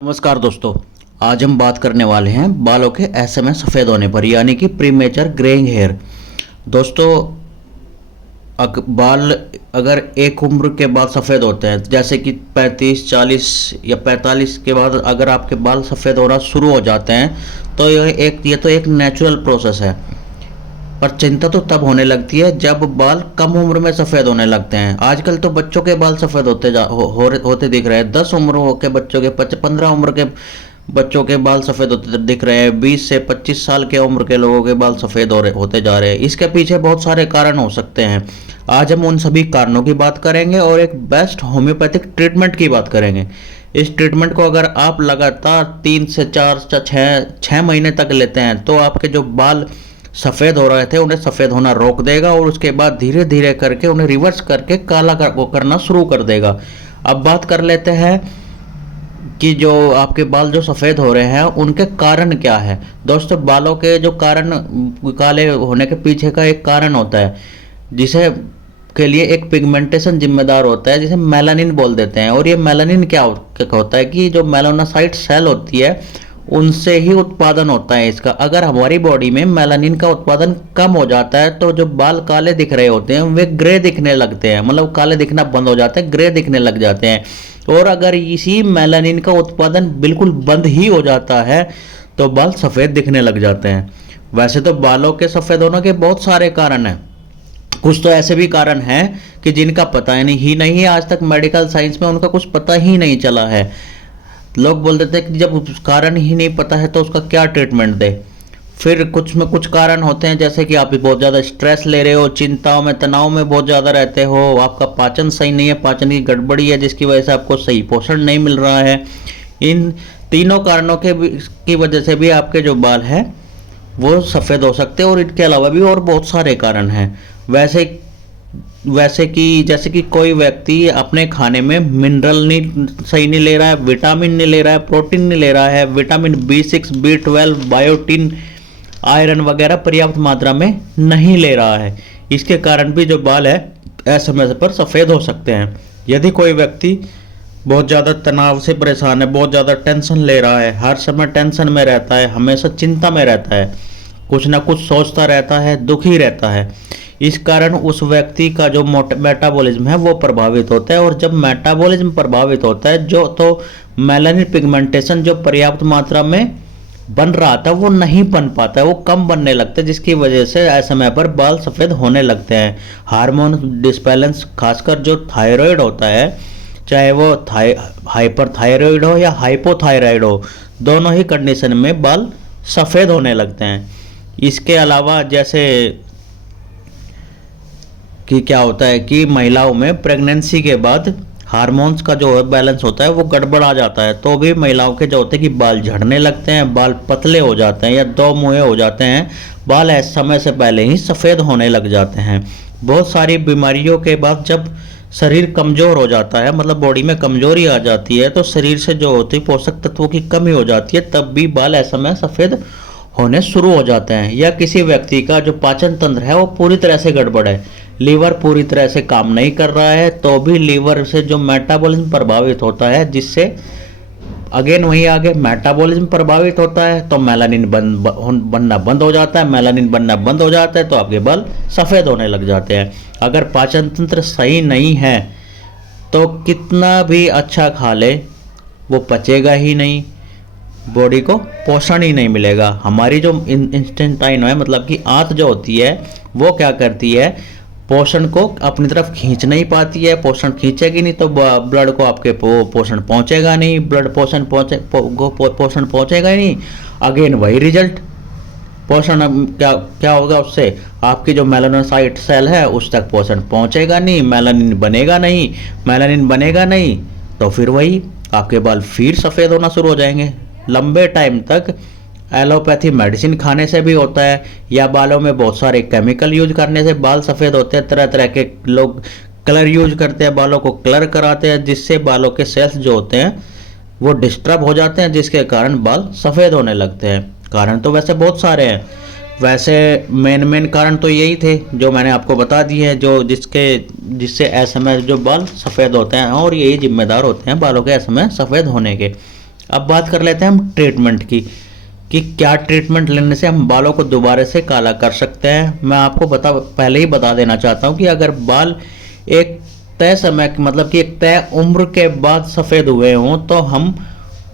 नमस्कार दोस्तों। आज हम बात करने वाले हैं बालों के ऐसे में सफ़ेद होने पर, यानी कि प्रीमेचर ग्रेइंग हेयर। दोस्तों, बाल अगर एक उम्र के बाद सफ़ेद होते हैं, जैसे कि 35, 40 या 45 के बाद अगर आपके बाल सफ़ेद होना शुरू हो जाते हैं, तो ये तो एक नेचुरल प्रोसेस है। पर चिंता तो तब होने लगती है जब बाल कम उम्र में सफ़ेद होने लगते हैं। आजकल तो बच्चों के बाल सफ़ेद होते दिख रहे हैं। 10 उम्र के बच्चों के 15 उम्र के बच्चों के बाल सफ़ेद होते दिख रहे हैं। 20 से 25 साल के उम्र के लोगों के बाल सफ़ेद होते जा रहे हैं। इसके पीछे बहुत सारे कारण हो सकते हैं। आज हम उन सभी कारणों की बात करेंगे और एक बेस्ट होम्योपैथिक ट्रीटमेंट की बात करेंगे। इस ट्रीटमेंट को अगर आप लगातार 3 से 4 या 6 महीने तक लेते हैं, तो आपके जो बाल सफ़ेद हो रहे थे उन्हें सफ़ेद होना रोक देगा और उसके बाद धीरे धीरे करके उन्हें रिवर्स करके काला करना शुरू कर देगा। अब बात कर लेते हैं कि जो आपके बाल जो सफ़ेद हो रहे हैं उनके कारण क्या है। दोस्तों, बालों के जो कारण काले होने के पीछे का एक कारण होता है, जिसे के लिए एक पिगमेंटेशन जिम्मेदार होता है, जिसे मेलानिन बोल देते हैं। और ये मेलानिन क्या होता है कि जो मेलानोसाइट सेल होती है उनसे ही उत्पादन होता है इसका। अगर हमारी बॉडी में मेलानिन का उत्पादन कम हो जाता है तो जो बाल काले दिख रहे होते हैं वे ग्रे दिखने लगते हैं, मतलब काले दिखना बंद हो जाते हैं, ग्रे दिखने लग जाते हैं। और अगर इसी मेलानिन का उत्पादन बिल्कुल बंद ही हो जाता है तो बाल सफ़ेद दिखने लग जाते हैं। वैसे तो बालों के सफ़ेद होने के बहुत सारे कारण हैं। कुछ तो ऐसे भी कारण हैं कि जिनका पता ही नहीं है, आज तक मेडिकल साइंस में उनका कुछ पता ही नहीं चला है। लोग बोल देते हैं कि जब कारण ही नहीं पता है तो उसका क्या ट्रीटमेंट दे। फिर कुछ कारण होते हैं, जैसे कि आप बहुत ज़्यादा स्ट्रेस ले रहे हो, चिंताओं में तनाव में बहुत ज़्यादा रहते हो, आपका पाचन सही नहीं है, पाचन की गड़बड़ी है जिसकी वजह से आपको सही पोषण नहीं मिल रहा है। इन तीनों कारणों की वजह से भी आपके जो बाल हैं वो सफ़ेद हो सकते हैं। और इनके अलावा भी और बहुत सारे कारण हैं। वैसे कि जैसे कि कोई व्यक्ति अपने खाने में मिनरल सही नहीं ले रहा है, विटामिन नहीं ले रहा है, प्रोटीन नहीं ले रहा है, vitamin B6, B12, biotin, iron वगैरह पर्याप्त मात्रा में नहीं ले रहा है। इसके कारण भी जो बाल है समय पर सफ़ेद हो सकते हैं। यदि कोई व्यक्ति बहुत ज़्यादा तनाव से परेशान है, बहुत ज़्यादा टेंशन ले रहा है, हर समय टेंशन में रहता है, हमेशा चिंता में रहता है, कुछ ना कुछ सोचता रहता है, दुखी रहता है, इस कारण उस व्यक्ति का जो मेटाबॉलिज्म है वो प्रभावित होता है। और जब मेटाबॉलिज्म प्रभावित होता है तो मेलानिन पिगमेंटेशन जो पर्याप्त मात्रा में बन रहा था वो नहीं बन पाता है, वो कम बनने लगता है, जिसकी वजह से ऐसे समय पर बाल सफ़ेद होने लगते हैं। हार्मोन डिसबैलेंस, खासकर जो थायराइड होता है, चाहे वो हाइपरथायराइड हो या हाइपोथायराइड हो, दोनों ही कंडीशन में बाल सफ़ेद होने लगते हैं। इसके अलावा जैसे कि क्या होता है कि महिलाओं में प्रेगनेंसी के बाद हार्मोन्स का जो बैलेंस होता है वो गड़बड़ आ जाता है, तो भी महिलाओं के जो होते हैं कि बाल झड़ने लगते हैं, बाल पतले हो जाते हैं या दो मुँहे हो जाते हैं, बाल ऐसे समय से पहले ही सफ़ेद होने लग जाते हैं। बहुत सारी बीमारियों के बाद जब शरीर कमज़ोर हो जाता है, मतलब बॉडी में कमज़ोरी आ जाती है, तो शरीर से जो होती है पोषक तत्वों की कमी हो जाती है, तब भी बाल ऐसे समय सफ़ेद होने शुरू हो जाते हैं। या किसी व्यक्ति का जो पाचन तंत्र है वो पूरी तरह से गड़बड़ है, लीवर पूरी तरह से काम नहीं कर रहा है, तो भी लीवर से जो मेटाबॉलिज्म प्रभावित होता है, जिससे अगेन वहीं आगे मेटाबॉलिज्म प्रभावित होता है तो मेलानिन बनना बंद हो जाता है। मेलानिन बनना बंद हो जाता है तो आपके बाल सफ़ेद होने लग जाते हैं। अगर पाचन तंत्र सही नहीं है तो कितना भी अच्छा खा ले वो पचेगा ही नहीं, बॉडी को पोषण ही नहीं मिलेगा। हमारी जो इंस्टेंटाइन है, मतलब कि आंत जो होती है वो क्या करती है, पोषण को अपनी तरफ खींच नहीं पाती है। पोषण खींचेगी नहीं तो ब्लड को आपके पोषण पहुंचेगा नहीं, ब्लड पोषण पहुंचेगा ही नहीं। अगेन वही रिजल्ट, पोषण क्या होगा उससे, आपकी जो मेलानोसाइट सेल है उस तक पोषण पहुंचेगा नहीं, मेलानिन बनेगा नहीं तो फिर वही आपके बाल फिर सफ़ेद होना शुरू हो जाएंगे। लंबे टाइम तक एलोपैथी मेडिसिन खाने से भी होता है, या बालों में बहुत सारे केमिकल यूज करने से बाल सफ़ेद होते हैं। तरह तरह के लोग कलर यूज करते हैं, बालों को कलर कराते हैं, जिससे बालों के सेल्स जो होते हैं वो डिस्टर्ब हो जाते हैं, जिसके कारण बाल सफ़ेद होने लगते हैं। कारण तो वैसे बहुत सारे हैं, वैसे मेन कारण तो यही थे जो मैंने आपको बता दिए हैं, जो जिससे ऐसे में जो बाल सफ़ेद होते हैं, और यही जिम्मेदार होते हैं बालों के ऐसे में सफ़ेद होने के। अब बात कर लेते हैं हम ट्रीटमेंट की, कि क्या ट्रीटमेंट लेने से हम बालों को दोबारा से काला कर सकते हैं। मैं आपको पहले ही बता देना चाहता हूँ कि अगर बाल एक तय समय मतलब कि एक तय उम्र के बाद सफ़ेद हुए हों तो हम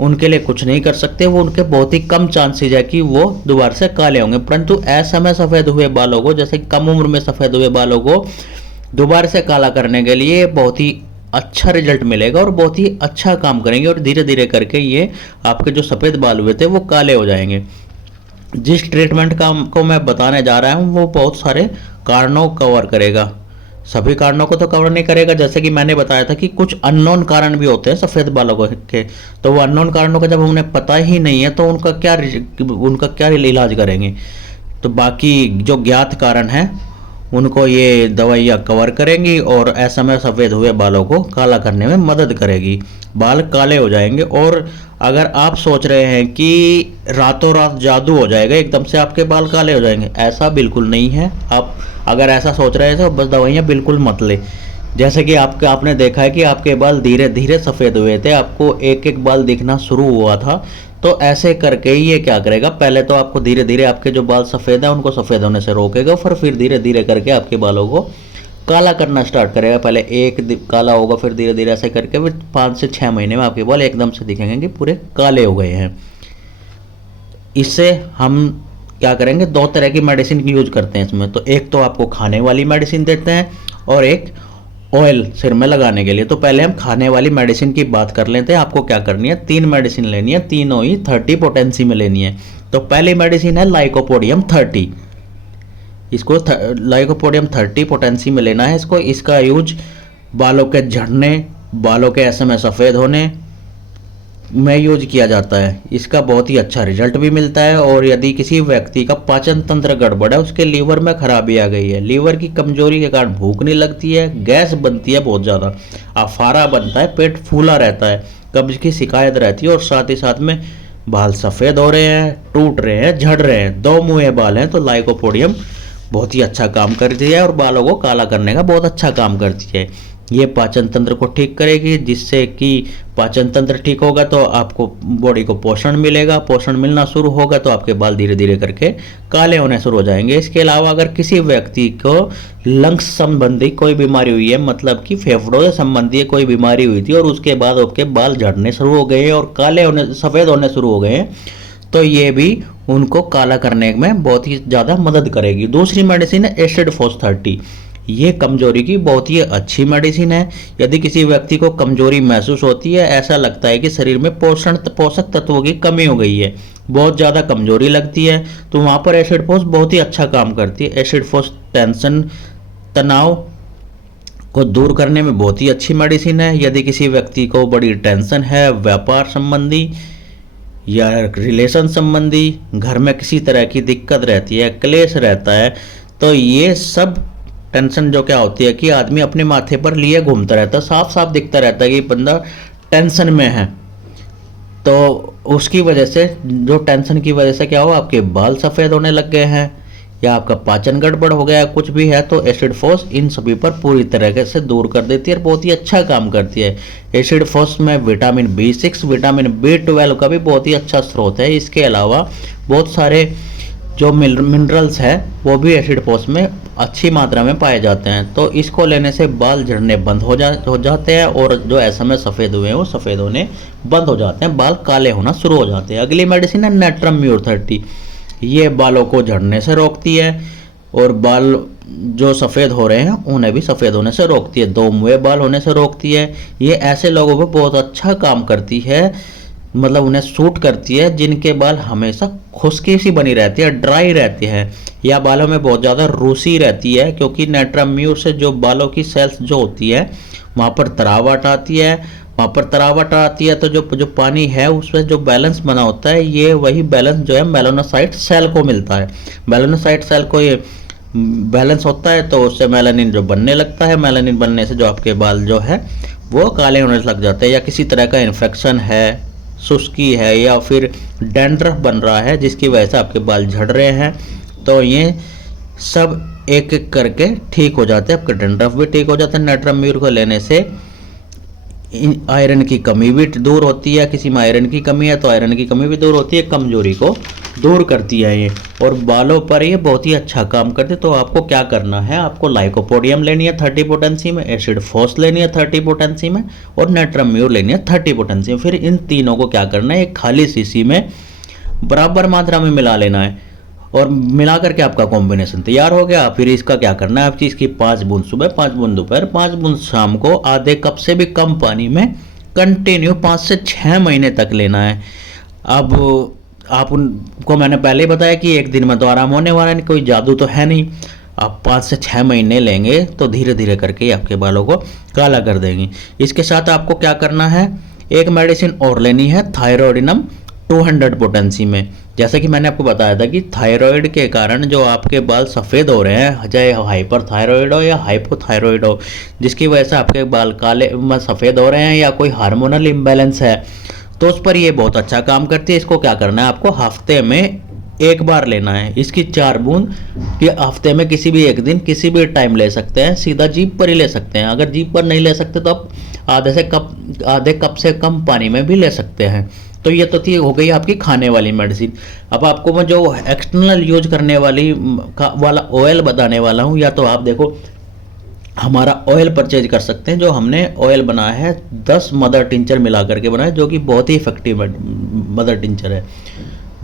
उनके लिए कुछ नहीं कर सकते। वो उनके बहुत ही कम चांसेज है कि वो दोबारा से काले होंगे, परंतु असमय सफ़ेद हुए बालों को, जैसे कम उम्र में सफ़ेद हुए बालों को दोबारा से काला करने के लिए बहुत ही अच्छा रिजल्ट मिलेगा और बहुत ही अच्छा काम करेंगे और धीरे धीरे करके ये आपके जो सफ़ेद बाल हुए थे वो काले हो जाएंगे। जिस ट्रीटमेंट का को मैं बताने जा रहा हूँ वो बहुत सारे कारणों कवर करेगा, सभी कारणों को तो कवर नहीं करेगा। जैसे कि मैंने बताया था कि कुछ अननोन कारण भी होते हैं सफ़ेद बालों के, तो वो अननोन कारणों का जब उन्हें पता ही नहीं है तो उनका क्या इलाज करेंगे। तो बाकी जो ज्ञात कारण हैं उनको ये दवाइयाँ कवर करेंगी और असमय सफ़ेद हुए बालों को काला करने में मदद करेगी, बाल काले हो जाएंगे। और अगर आप सोच रहे हैं कि रातों रात जादू हो जाएगा, एकदम से आपके बाल काले हो जाएंगे, ऐसा बिल्कुल नहीं है। आप अगर ऐसा सोच रहे हैं तो बस दवाइयाँ बिल्कुल मत ले। जैसे कि आपने देखा है कि आपके बाल धीरे धीरे सफ़ेद हुए थे, आपको एक एक बाल दिखना शुरू हुआ था, तो ऐसे करके ही ये क्या करेगा, पहले तो आपको धीरे धीरे आपके जो बाल सफ़ेद हैं उनको सफ़ेद होने से रोकेगा, फिर धीरे धीरे करके आपके बालों को काला करना स्टार्ट करेगा। पहले काला होगा, फिर धीरे धीरे ऐसे करके फिर 5 से 6 महीने में आपके बाल एकदम से दिखेंगे कि पूरे काले हो गए हैं। इससे हम क्या करेंगे, 2 तरह की मेडिसिन की यूज करते हैं इसमें। तो एक तो आपको खाने वाली मेडिसिन देते हैं और एक ऑयल सिर में लगाने के लिए। तो पहले हम खाने वाली मेडिसिन की बात कर लेते हैं। आपको क्या करनी है, 3 मेडिसिन लेनी है, तीनों ही 30 पोटेंसी में लेनी है। तो पहली मेडिसिन है लाइकोपोडियम 30। इसको लाइकोपोडियम 30 पोटेंसी में लेना है इसको। इसका यूज बालों के झड़ने, बालों के असमय सफ़ेद होने में यूज किया जाता है। इसका बहुत ही अच्छा रिजल्ट भी मिलता है। और यदि किसी व्यक्ति का पाचन तंत्र गड़बड़ है, उसके लीवर में खराबी आ गई है, लीवर की कमजोरी के कारण भूख नहीं लगती है, गैस बनती है बहुत ज़्यादा, अफारा बनता है, पेट फूला रहता है, कब्ज की शिकायत रहती है और साथ ही साथ में बाल सफ़ेद हो रहे हैं, टूट रहे हैं, झड़ रहे हैं, 2 मुँहे बाल हैं, तो लाइकोपोडियम बहुत ही अच्छा काम करती है और बालों को काला करने का बहुत अच्छा काम करती है। ये पाचन तंत्र को ठीक करेगी, जिससे कि पाचन तंत्र ठीक होगा तो आपको बॉडी को पोषण मिलेगा, पोषण मिलना शुरू होगा तो आपके बाल धीरे धीरे करके काले होने शुरू हो जाएंगे। इसके अलावा अगर किसी व्यक्ति को लंग्स संबंधी कोई बीमारी हुई है, मतलब कि फेफड़ों से संबंधी कोई बीमारी हुई थी और उसके बाद आपके बाल झड़ने शुरू हो गए और सफ़ेद होने शुरू हो गए हैं, तो ये भी उनको काला करने में बहुत ही ज़्यादा मदद करेगी। दूसरी मेडिसिन है एसिड फॉस 30। ये कमजोरी की बहुत ही अच्छी मेडिसिन है। यदि किसी व्यक्ति को कमजोरी महसूस होती है, ऐसा लगता है कि शरीर में पोषक तत्वों की कमी हो गई है, बहुत ज़्यादा कमजोरी लगती है, तो वहाँ पर एसिड फॉस बहुत ही अच्छा काम करती है। एसिड फॉस टेंशन, तनाव को दूर करने में बहुत ही अच्छी मेडिसिन है। यदि किसी व्यक्ति को बड़ी टेंशन है, व्यापार संबंधी या रिलेशन संबंधी, घर में किसी तरह की दिक्कत रहती है, क्लेश रहता है, तो ये सब टेंशन जो क्या होती है कि आदमी अपने माथे पर लिए घूमता रहता है, साफ साफ दिखता रहता है कि बंदा टेंशन में है, तो उसकी वजह से, जो टेंशन की वजह से क्या हो, आपके बाल सफ़ेद होने लग गए हैं या आपका पाचन गड़बड़ हो गया, कुछ भी है, तो एसिड फॉस इन सभी पर पूरी तरह से दूर कर देती है और बहुत ही अच्छा काम करती है। एसिड फॉस में विटामिन B6, विटामिन B12 का भी बहुत ही अच्छा स्रोत है। इसके अलावा बहुत सारे जो मिनरल्स है वो भी एसिड फॉस में अच्छी मात्रा में पाए जाते हैं, तो इसको लेने से बाल झड़ने बंद हो जाते हैं और जो ऐसा में सफ़ेद हुए हैं वो सफ़ेद होने बंद हो जाते हैं, बाल काले होना शुरू हो जाते हैं। अगली मेडिसिन है नेट्रम म्यूर 30। ये बालों को झड़ने से रोकती है और बाल जो सफ़ेद हो रहे हैं उन्हें भी सफ़ेद होने से रोकती है, 2 मुँहे बाल होने से रोकती है। ये ऐसे लोगों पर बहुत अच्छा काम करती है, मतलब उन्हें सूट करती है जिनके बाल हमेशा खुश्की सी बनी रहती है, ड्राई रहती है, या बालों में बहुत ज़्यादा रूसी रहती है, क्योंकि नेट्रम म्यूर से जो बालों की सेल्स जो होती है वहाँ पर तरावट आती है, तो जो पानी है उसमें जो बैलेंस बना होता है, ये वही बैलेंस जो है मेलानोसाइट सेल को मिलता है। मेलानोसाइट सेल को ये बैलेंस होता है तो उससे मेलानिन जो बनने लगता है, मेलानिन बनने से जो आपके बाल जो है वो काले होने लग जाते हैं। या किसी तरह का इन्फेक्शन है, सुस्की है या फिर डैंड्रफ बन रहा है जिसकी वजह से आपके बाल झड़ रहे हैं, तो ये सब एक एक करके ठीक हो जाते हैं। आपके डैंड्रफ भी ठीक हो जाते हैं नेट्रम म्यूर को लेने से। आयरन की कमी भी दूर होती है, किसी में आयरन की कमी है तो आयरन की कमी भी दूर होती है, कमजोरी को दूर करती है ये। और बालों पर ये बहुत ही अच्छा काम करती है। तो आपको क्या करना है, आपको लाइकोपोडियम लेनी है 30 पोटेंसी में, एसिड फॉस लेनी है 30 पोटेंसी में, और नाइट्रम म्यूर लेनी है 30 पोटेंसी में। फिर इन तीनों को क्या करना है, एक खाली शीशी में बराबर मात्रा में मिला लेना है, और मिला करके आपका कॉम्बिनेशन तैयार हो गया। फिर इसका क्या करना है, आप चीज़ की 5 बूंद सुबह, 5 बूंद दोपहर, 5 बूंद शाम को आधे कप से भी कम पानी में कंटिन्यू 5 से 6 महीने तक लेना है। अब आप उनको मैंने पहले ही बताया कि एक दिन में तो आराम होने वाला नहीं, कोई जादू तो है नहीं। आप 5 से 6 महीने लेंगे तो धीरे धीरे करके आपके बालों को काला कर देंगी। इसके साथ आपको क्या करना है, एक मेडिसिन और लेनी है थायरॉयडिनम 200 पोटेंसी में। जैसे कि मैंने आपको बताया था कि थायराइड के कारण जो आपके बाल सफ़ेद हो रहे हैं, चाहे हाइपर थायराइड हो या हाइपोथायराइड हो, जिसकी वजह से आपके बाल काले सफ़ेद हो रहे हैं, या कोई हार्मोनल इम्बैलेंस है, तो उस पर ये बहुत अच्छा काम करती है। इसको क्या करना है, आपको हफ्ते में एक बार लेना है। इसकी 4 बूंद कि हफ्ते में किसी भी एक दिन किसी भी टाइम ले सकते हैं, सीधा जीभ पर ही ले सकते हैं। अगर जीभ पर नहीं ले सकते तो आप आधे कप से कम पानी में भी ले सकते हैं। तो ये तो थी हो गई आपकी खाने वाली मेडिसिन। अब आपको मैं जो एक्सटर्नल यूज करने वाला ऑयल बताने वाला हूँ, या तो आप देखो हमारा ऑयल परचेज कर सकते हैं। जो हमने ऑयल बनाया है 10 मदर टिंचर मिला करके बनाया, जो कि बहुत ही इफेक्टिव मदर टिंचर है,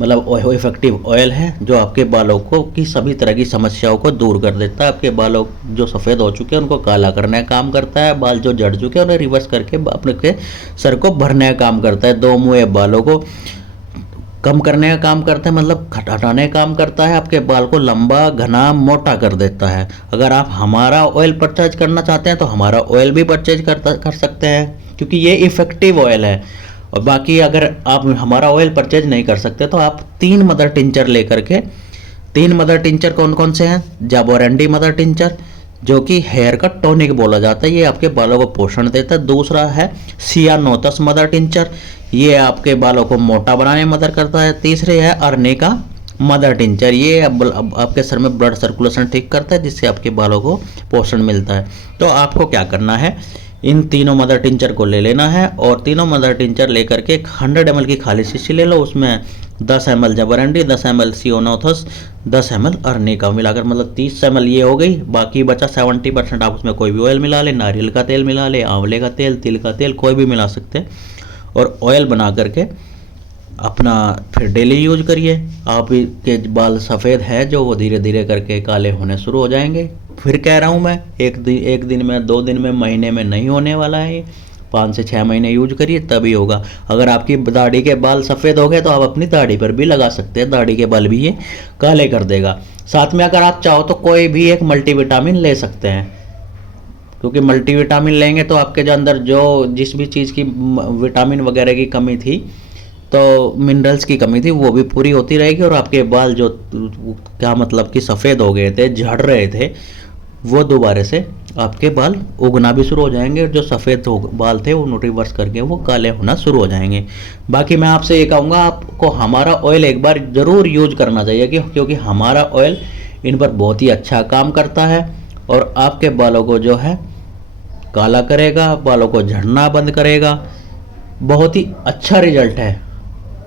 मतलब इफेक्टिव ऑयल है, जो आपके बालों को की सभी तरह की समस्याओं को दूर कर देता है। आपके बालों जो सफ़ेद हो चुके हैं उनको काला करने का काम करता है, बाल जो झड़ चुके हैं उन्हें रिवर्स करके अपने के सर को भरने का काम करता है, 2 मुँहे बालों को कम करने का काम करता है, मतलब हटाने का काम करता है, आपके बाल को लंबा घना मोटा कर देता है। अगर आप हमारा ऑयल परचेज करना चाहते हैं तो हमारा ऑयल भी परचेज कर सकते हैं, क्योंकि ये इफेक्टिव ऑयल है। और बाकी अगर आप हमारा ऑयल परचेज नहीं कर सकते तो आप 3 मदर टिंचर लेकर के, 3 मदर टिंचर कौन कौन से हैं, जाबोरेंडी मदर टिंचर, जो कि हेयर का टॉनिक बोला जाता है, ये आपके बालों को पोषण देता है। दूसरा है सियानोतस मदर टिंचर, ये आपके बालों को मोटा बनाने में मदद करता है। तीसरे है अर्निका मदर टिंचर, ये अब आपके सर में ब्लड सर्कुलेशन ठीक करता है, जिससे आपके बालों को पोषण मिलता है। तो आपको क्या करना है, इन तीनों मदर टिंचर को ले लेना है, और तीनों मदर टिंचर लेकर के 100 ml की खाली शीशी ले लो, उसमें 10 ml जाबोरेंडी, 10 ml सियानोतस, 10 ml अर्निका मिलाकर, मतलब 30 ml ये हो गई। बाकी बचा 70% आप उसमें कोई भी ऑयल मिला ले, नारियल का तेल मिला ले, आंवले का तेल, तिल का तेल, कोई भी मिला सकते हैं, और ऑयल बना करके अपना फिर डेली यूज करिए। आपके बाल सफ़ेद है जो, वो धीरे धीरे करके काले होने शुरू हो जाएंगे। फिर कह रहा हूँ मैं, एक दिन में, 2 दिन में, महीने में नहीं होने वाला है ये, 5 से 6 महीने यूज करिए तभी होगा। अगर आपकी दाढ़ी के बाल सफ़ेद हो गए तो आप अपनी दाढ़ी पर भी लगा सकते हैं, दाढ़ी के बाल भी ये काले कर देगा। साथ में अगर आप चाहो तो कोई भी एक मल्टीविटामिन ले सकते हैं, क्योंकि मल्टीविटामिन लेंगे तो आपके जो अंदर जो जिस भी चीज़ की विटामिन वगैरह की कमी थी, तो मिनरल्स की कमी थी, वो भी पूरी होती रहेगी, और आपके बाल जो क्या मतलब कि सफ़ेद हो गए थे, झड़ रहे थे, वो दोबारा से आपके बाल उगना भी शुरू हो जाएंगे, और जो सफ़ेद बाल थे वो रिवर्स करके वो काले होना शुरू हो जाएंगे। बाकी मैं आपसे ये कहूँगा, आपको हमारा ऑयल एक बार ज़रूर यूज करना चाहिए, क्योंकि हमारा ऑयल इन पर बहुत ही अच्छा काम करता है, और आपके बालों को जो है काला करेगा, बालों को झड़ना बंद करेगा। बहुत ही अच्छा रिजल्ट है,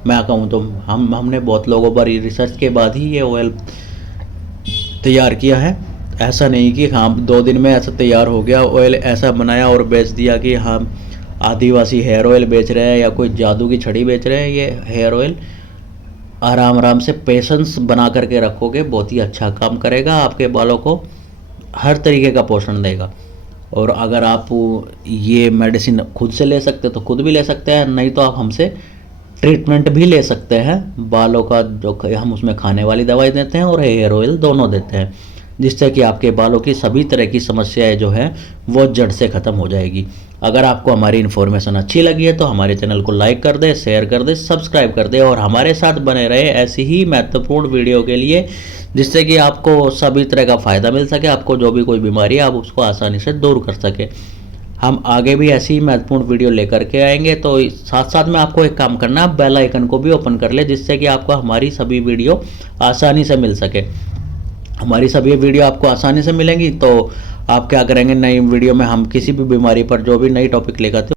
मैं कहूँ तो हमने बहुत लोगों पर रिसर्च के बाद ही ये ऑयल तैयार किया है। ऐसा नहीं कि हाँ 2 दिन में ऐसा तैयार हो गया, ऑयल ऐसा बनाया और बेच दिया कि हम आदिवासी हेयर ऑयल बेच रहे हैं या कोई जादू की छड़ी बेच रहे हैं। ये हेयर ऑयल आराम से पेशेंस बना करके रखोगे, बहुत ही अच्छा काम करेगा, आपके बालों को हर तरीके का पोषण देगा। और अगर आप ये मेडिसिन खुद से ले सकते तो खुद भी ले सकते हैं, नहीं तो आप हमसे ट्रीटमेंट भी ले सकते हैं। बालों का जो हम उसमें खाने वाली दवाई देते हैं और हेयर ऑयल दोनों देते हैं, जिससे कि आपके बालों की सभी तरह की समस्याएं जो हैं वो जड़ से ख़त्म हो जाएगी। अगर आपको हमारी इन्फॉर्मेशन अच्छी लगी है तो हमारे चैनल को लाइक कर दे, शेयर कर दे, सब्सक्राइब कर दे, और हमारे साथ बने रहे ऐसी ही महत्वपूर्ण वीडियो के लिए, जिससे कि आपको सभी तरह का फ़ायदा मिल सके। आपको जो भी कोई बीमारी है आप उसको आसानी से दूर कर सके। हम आगे भी ऐसी ही महत्वपूर्ण वीडियो लेकर के आएंगे। तो साथ साथ में आपको एक काम करना है, बेल आइकन को भी ओपन कर ले, जिससे कि आपको हमारी सभी वीडियो आसानी से मिल सके। हमारी सभी वीडियो आपको आसानी से मिलेंगी, तो आप क्या करेंगे, नई वीडियो में हम किसी भी बीमारी पर जो भी नई टॉपिक लेकर आते हैं